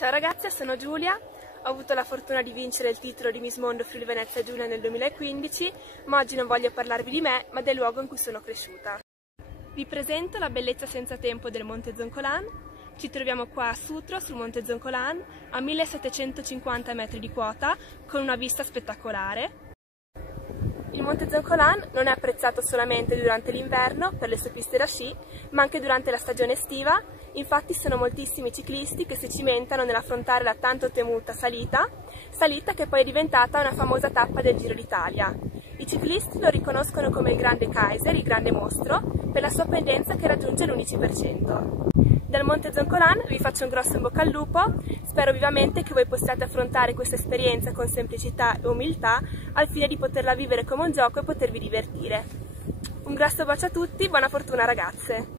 Ciao ragazze, sono Giulia, ho avuto la fortuna di vincere il titolo di Miss Mondo Friuli Venezia Giulia nel 2015, ma oggi non voglio parlarvi di me, ma del luogo in cui sono cresciuta. Vi presento la bellezza senza tempo del Monte Zoncolan. Ci troviamo qua a Sutro, sul Monte Zoncolan, a 1750 metri di quota, con una vista spettacolare. Il Monte Zoncolan non è apprezzato solamente durante l'inverno per le sue piste da sci, ma anche durante la stagione estiva. Infatti sono moltissimi ciclisti che si cimentano nell'affrontare la tanto temuta salita che poi è diventata una famosa tappa del Giro d'Italia. I ciclisti lo riconoscono come il grande Kaiser, il grande mostro, per la sua pendenza che raggiunge l'11%. Dal Monte Zoncolan vi faccio un grosso in bocca al lupo, spero vivamente che voi possiate affrontare questa esperienza con semplicità e umiltà al fine di poterla vivere come un gioco e potervi divertire. Un grosso bacio a tutti, buona fortuna ragazze!